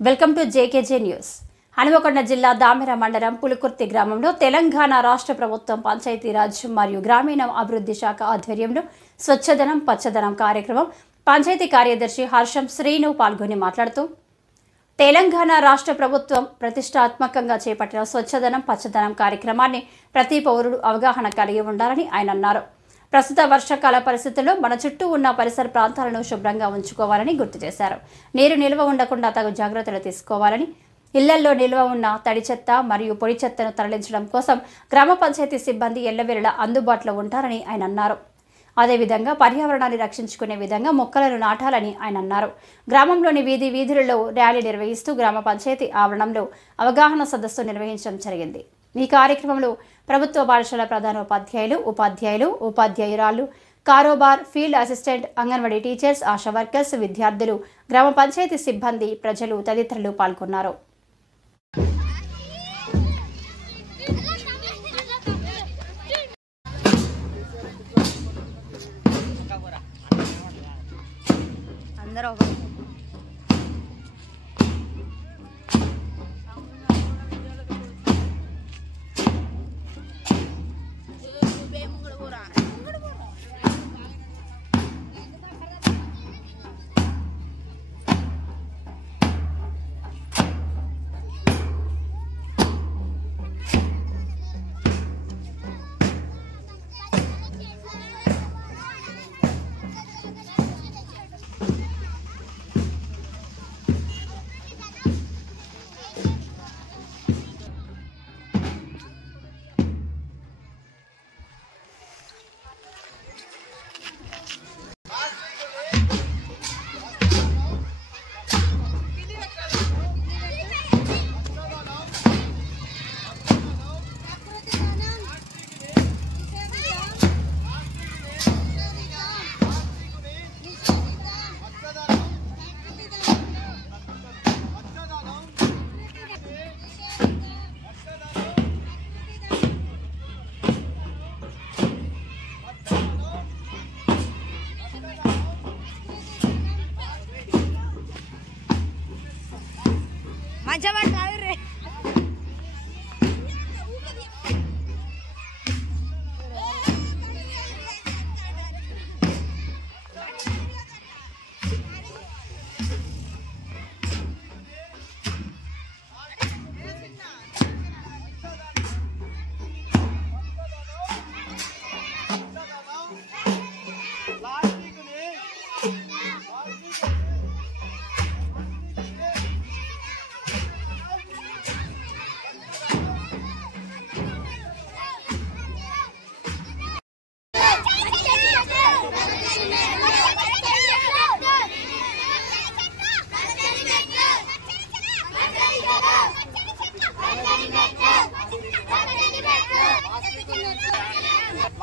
Welcome to JKJ news. Hanamkonda జిల్లా దామెర మండలం పులుకుర్తి గ్రామంలో తెలంగాణ రాష్ట్ర ప్రభుత్వం పంచాయతీరాజ్ మరియు గ్రామీణ అభివృద్ధి శాఖ ఆధ్వర్యంలో స్వచ్ఛదనం పచ్చదనం కార్యక్రమం పంచాయతీ కార్యదర్శి హర్షం శ్రీను పాల్గొని మాట్లాడుతూ తెలంగాణ రాష్ట్ర ప్రభుత్వం ప్రతిష్టాత్మకంగా చేపట్టిన స్వచ్ఛదనం పచ్చదనం కార్యక్రమాన్ని ప్రతి పౌరుడు అవగాహన కలిగి ఉండాలని ఆయన అన్నారు. ప్రస్తుత వర్షాకాల పరిస్థితుల్లో మన చుట్టూ ఉన్న పరిసర ప్రాంతాలను శుభ్రంగా ఉంచుకోవాలని గుర్తు చేశారు. నీరు నిల్వ ఉండకుండా తగు జాగ్రత్తలు తీసుకోవాలని, ఇళ్లల్లో నిల్వ ఉన్న తడి చెత్త మరియు పొడి చెత్తను తరలించడం కోసం గ్రామ పంచాయతీ సిబ్బంది ఎల్లవేళలా అందుబాటులో ఉంటారని ఆయన అన్నారు. అదేవిధంగా పర్యావరణాన్ని రక్షించుకునే విధంగా మొక్కలను నాటాలని ఆయన అన్నారు. గ్రామంలోని వీధులలో ర్యాలీ నిర్వహిస్తూ గ్రామ పంచాయతీ ఆవరణంలో అవగాహన సదస్సు నిర్వహించడం జరిగింది. ఈ కార్యక్రమంలో ప్రభుత్వ పాఠశాల ప్రధానోపాధ్యాయులు, ఉపాధ్యాయురాలు, కారోబార్, field assistant, anganwadi teachers, ASHA workers, విద్యార్థులు, గ్రామ పంచాయతీ సిబ్బంది, ప్రజలు తదితరులు పాల్గొన్నారు.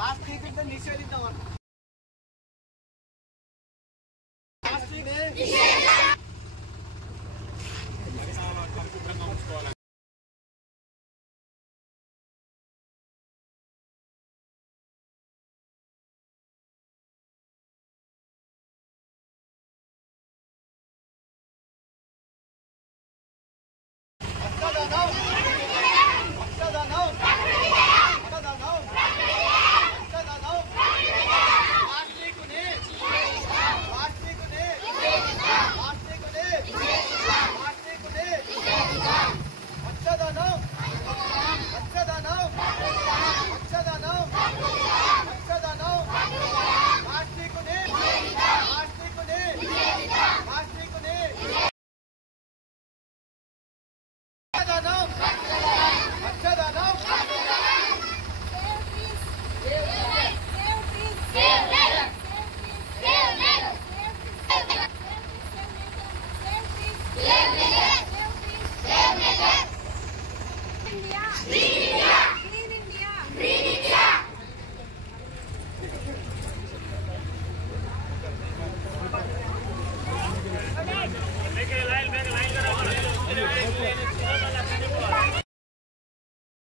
Last week, the